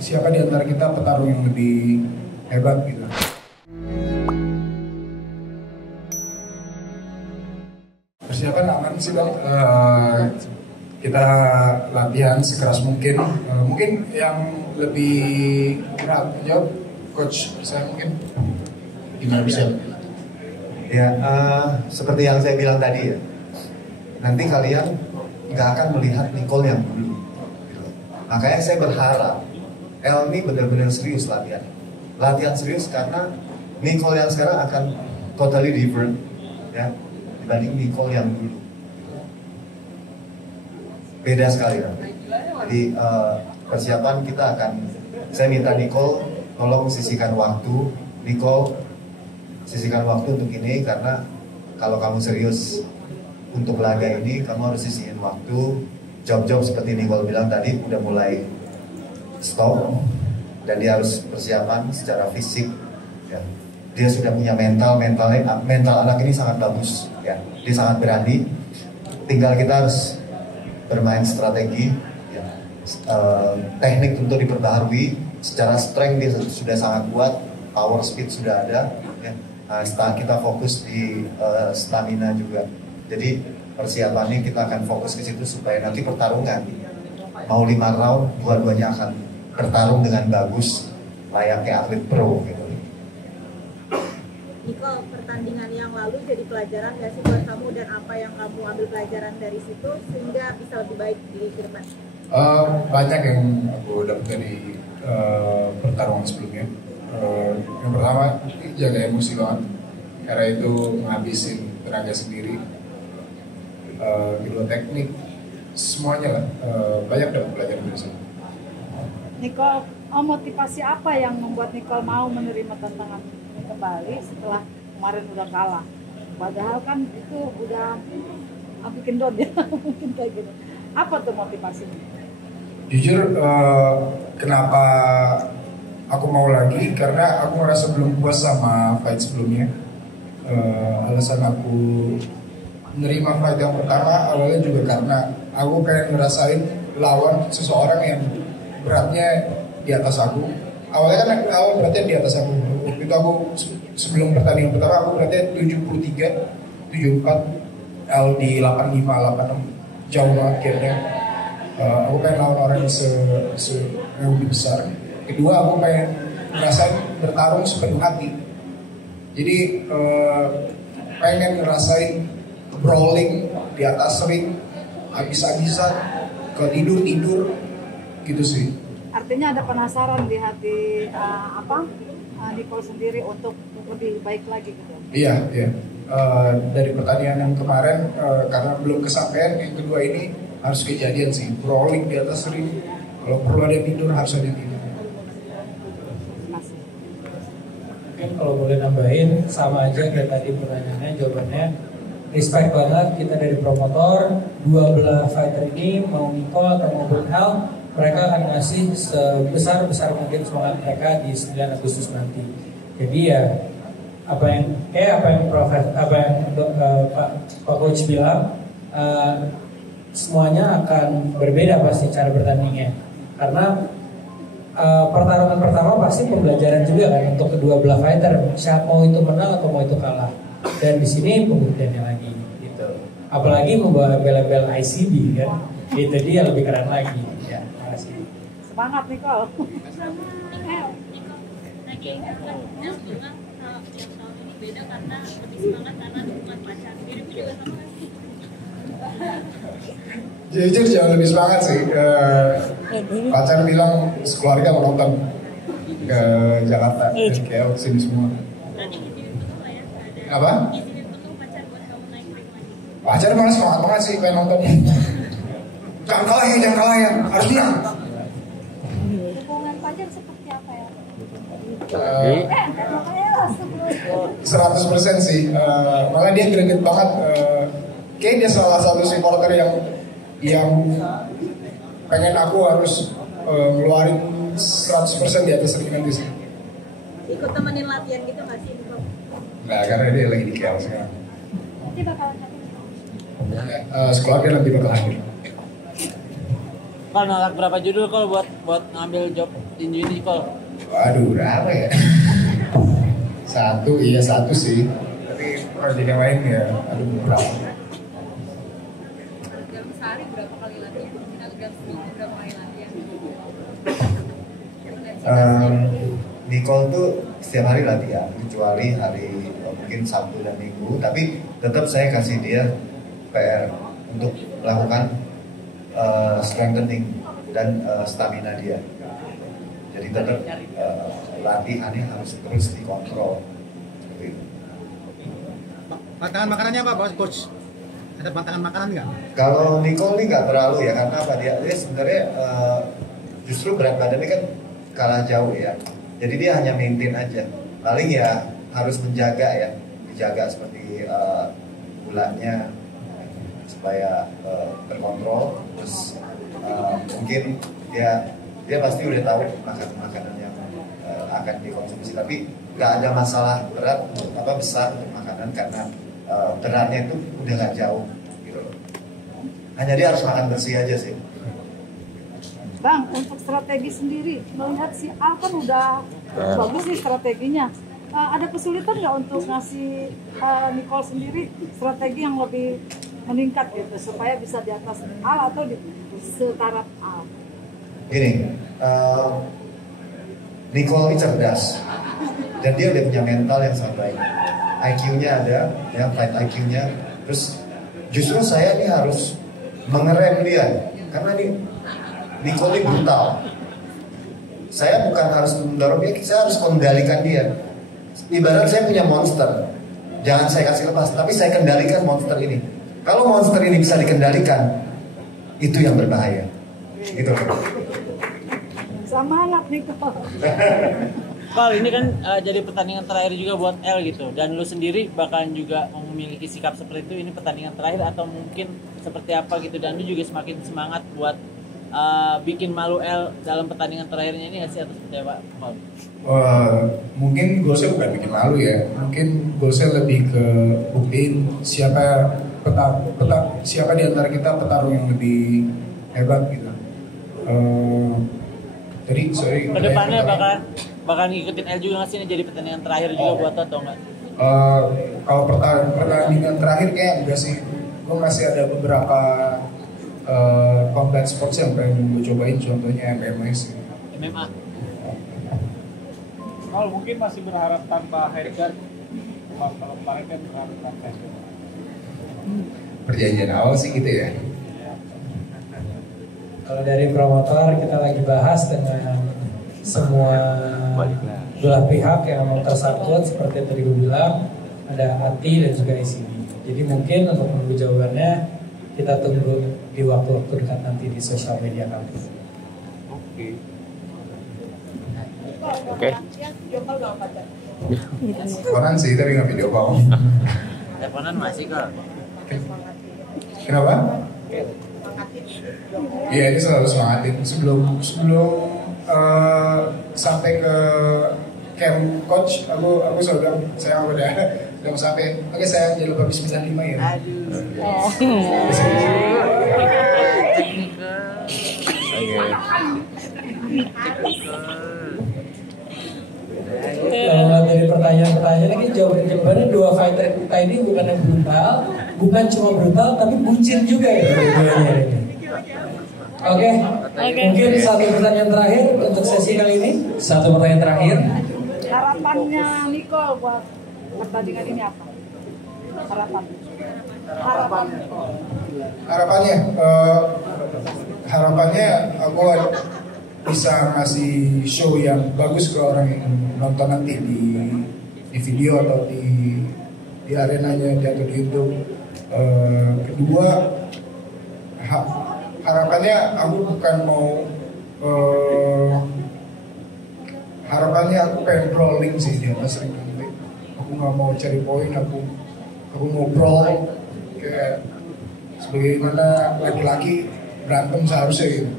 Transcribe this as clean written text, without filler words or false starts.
siapa di antara kita petarung yang lebih hebat gitu. Persiapan aman sih Bang. Kita latihan sekeras mungkin. Mungkin yang lebih berat jawab coach saya mungkin gimana bisa? Ya, seperti yang saya bilang tadi ya. Nanti kalian nggak akan melihat Nicole yang dulu. Makanya saya berharap Elmi benar-benar serius latihan serius karena Nicole yang sekarang akan totally different ya dibanding Nicole yang dulu. Beda sekali kan. Jadi persiapan kita akan, saya minta Nicole tolong sisihkan waktu. Nicole sisihkan waktu untuk ini karena kalau kamu serius untuk laga ini kamu harus sisihin waktu. Job-job seperti Nicole bilang tadi udah mulai stop dan dia harus persiapan secara fisik ya. Dia sudah punya mental anak ini sangat bagus ya. Dia sangat berani, tinggal kita harus bermain strategi ya. Teknik untuk diperbaharui, secara strength dia sudah sangat kuat, power speed sudah ada ya. Kita fokus di stamina juga, jadi persiapannya kita akan fokus ke situ supaya nanti pertarungan mau 5 round dua-duanya akan bertarung dengan bagus layaknya atlet pro gitu. Nicole, pertandingan yang lalu jadi pelajaran nggak sih buat kamu dan apa yang kamu ambil pelajaran dari situ sehingga bisa lebih baik di ke depan? Banyak yang aku dapat dari pertarungan sebelumnya. Yang pertama jaga emosi banget karena itu ngabisin tenaga sendiri. Kedua teknik semuanya lah, banyak dapat pelajaran dari sana. Nicole, motivasi apa yang membuat Nicole mau menerima tantangan ini kembali setelah kemarin udah kalah? Padahal kan itu udah bikin down ya, mungkin kayak gitu. Apa tuh motivasinya? Jujur, kenapa aku mau lagi? Karena aku merasa belum puas sama fight sebelumnya. Alasan aku menerima fight yang pertama awalnya juga karena aku pengen ngerasain lawan seseorang yang beratnya di atas aku. Awalnya kan beratnya di atas aku. Waktu itu aku sebelum pertandingan pertama aku beratnya 73, 74, L di 85, 86, jauh banget akhirnya. Aku pengen lawan orang yang yang lebih besar. Kedua aku pengen ngerasain bertarung sepenuh hati. Jadi pengen ngerasain brawling di atas ring, habis-habisan, ke tidur gitu sih. Artinya ada penasaran di hati Nicole sendiri untuk lebih baik lagi gitu. Iya. Dari pertandingan yang kemarin karena belum kesampaian, yang kedua ini harus kejadian sih, brawling di atas ring. Kalau perlu ada tidur harus ada tidur. Mungkin kalau boleh nambahin sama aja kayak tadi pertanyaannya, jawabannya respect banget kita dari promotor. Dua belah fighter ini mau Nicole atau maupun Al, mereka akan ngasih sebesar mungkin semangat mereka di 9 Agustus nanti. Jadi ya apa yang Pak Coach bilang, semuanya akan berbeda pasti cara bertandingnya. Karena pertarungan pertama pasti pembelajaran juga kan untuk kedua belah fighter, siapa mau itu menang atau mau itu kalah. Dan di sini pembuktiannya lagi gitu. Apalagi membawa bel-bel ICB kan, itu dia lebih keren lagi. Ya, makasih. Semangat Nicole. Lagi kan yang bilang yang tahun ini beda karena lebih semangat karena dukungan pacar. Mirip juga sama sih. Jujur jauh lebih semangat sih. Pacar bilang sekeluarga mau nonton ke Jakarta dan kayak sini semua. Apa? Pacar malah semangat banget sih pengen nonton. Jangan kalah ya, harus menang. Dukungan pacar seperti apa ya? 100% sih. Malah dia greget banget. Kayak dia salah satu supporter yang pengen aku harus ngeluarin 100% di atas ring nanti sih. Ikut temenin latihan gitu nggak sih? Nah, karena dia lagi di KL sekarang. Nanti bakalan Sekeluarga nanti bakal hadir. Kol nolak berapa judul Kol buat ngambil job tinju ini Kol? Waduh, berapa ya? Satu sih. Tapi kalau jadi yang lain ya ada beberapa. Dalam sehari berapa kali latihan? Dalam seminggu berapa kali latihan? Nicole tuh setiap hari latihan, kecuali hari mungkin Sabtu dan Minggu. Tapi tetap saya kasih dia PR untuk melakukan strengthening dan stamina dia. Jadi tetap latihannya harus terus dikontrol. Pantangan makanannya apa, Coach? Ada pantangan makanan nggak? Kalau Nicole ini nggak terlalu ya, karena apa dia sebenarnya justru berat badannya kan kalah jauh ya. Jadi dia hanya maintain aja. Paling ya harus dijaga seperti gulanya supaya terkontrol. Terus mungkin dia pasti udah tahu makanan yang akan dikonsumsi. Tapi nggak ada masalah berat besar untuk makanan karena beratnya itu udah nggak jauh gitu loh. Hanya dia harus makan bersih aja sih. Bang, untuk strategi sendiri, melihat si A kan udah bagus nih strateginya. Ada kesulitan nggak untuk ngasih Nicole sendiri strategi yang lebih meningkat gitu, supaya bisa di atas A atau di setaraf A? Gini, Nicole ini cerdas dan dia udah punya mental yang sangat baik. IQ-nya ada, ya fight IQ-nya. Terus justru saya ini harus mengerem dia karena Nicole ini brutal. Saya bukan harus mendorong dia, saya harus mengendalikan dia. Ibarat saya punya monster, jangan saya kasih lepas, tapi saya kendalikan monster ini. Kalau monster ini bisa dikendalikan, itu yang berbahaya. Gitu. Semangat Nicole. Kol ini kan jadi pertandingan terakhir juga buat L gitu. Dan lu sendiri bakalan juga memiliki sikap seperti itu. Ini pertandingan terakhir atau mungkin seperti apa gitu. Dan lu juga semakin semangat buat bikin malu L dalam pertandingan terakhirnya ini nggak sih atau seperti apa? Mungkin goalsnya bukan bikin malu ya. Mungkin goalsnya lebih ke buktiin siapa di antara kita petarung yang lebih hebat gitu. Jadi kedepannya bakal ngikutin L juga nggak sih ini jadi pertandingan terakhir juga buat atau enggak? Kalau pertandingan terakhir kayak enggak sih. Gue masih ada beberapa combat sports yang pengen gue cobain, contohnya MMA sih. MMA. Kalau mungkin masih berharap tanpa headguard, kalau kemarin kan berharap tanpa headguard. Perjanjian awal sih gitu ya. Kalau dari promotor kita lagi bahas dengan semua belah pihak yang mau tersangkut seperti tadi gue bilang, ada ATI dan juga ICB. Jadi mungkin untuk menunggu jawabannya kita tunggu di waktu-waktu dekat nanti di sosial media kami. Oke. Teleponan sih tapi nggak video call. Teleponan masih kok. Kenapa? Iya, ini selalu semangatin sebelum sampai ke camp coach, aku selalu bilang saya udah mau sampai. Oke, saya jangan lupa bismillah 5 ya. Kalau dari pertanyaan-pertanyaan ini jawabannya dua fighter kita ini bukan yang brutal, bukan cuma brutal tapi bucin juga ya. Oke. Mungkin satu pertanyaan terakhir untuk sesi kali ini. Satu pertanyaan terakhir. Harapannya Nicole buat pertandingan ini apa? Harapannya aku bisa ngasih show yang bagus ke orang yang nonton nanti di video atau di arenanya atau di YouTube. Kedua, harapannya aku bukan mau harapannya aku pengen brawling sih di atas ring nanti. Aku nggak mau cari poin, aku mau brawl kayak sebagaimana laki-laki berantem seharusnya gitu.